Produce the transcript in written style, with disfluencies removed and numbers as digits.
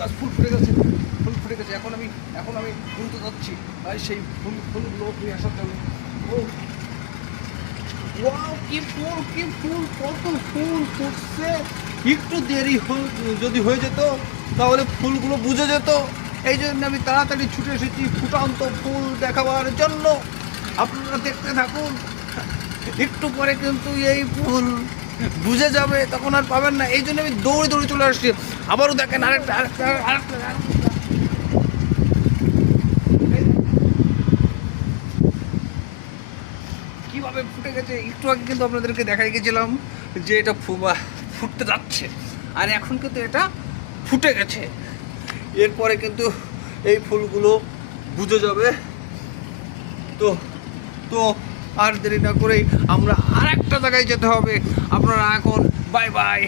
গাছ ফুল ফুটে গেছে, ফুল ফুটে গেছে। এখন আমি তুলতে যাচ্ছি, আর সেই ফুলগুলো নিয়ে আসার জন্য। ও ওয়াও, কি ফুল, কত ফুল ফুটছে! একটু দেরি যদি হয়ে যেত তাহলে ফুলগুলো বুঝে যেত। এই জন্য আমি তাড়াতাড়ি ছুটে এসেছি ফুটান্ত ফুল দেখাবার জন্য। আপনারা দেখতে থাকুন, একটু পরে কিন্তু এই ফুল বুঝে যাবে, তখন আর পাবেন না। এই জন্য আমি দৌড়ে চলে আসছি। আবারও দেখেন আরেকটা। কিভাবে ফুটে গেছে একটু আগে কিন্তু আপনাদেরকে দেখাই গেছিলাম যে এটা ফুটতে যাচ্ছে, আর এখন কিন্তু এটা ফুটে গেছে। এরপরে কিন্তু এই ফুলগুলো বুঝে যাবে। তো তো আর দেরি না করেই আমরা আরেকটা জায়গায় যেতে হবে। আপনারা এখন বাই বাই।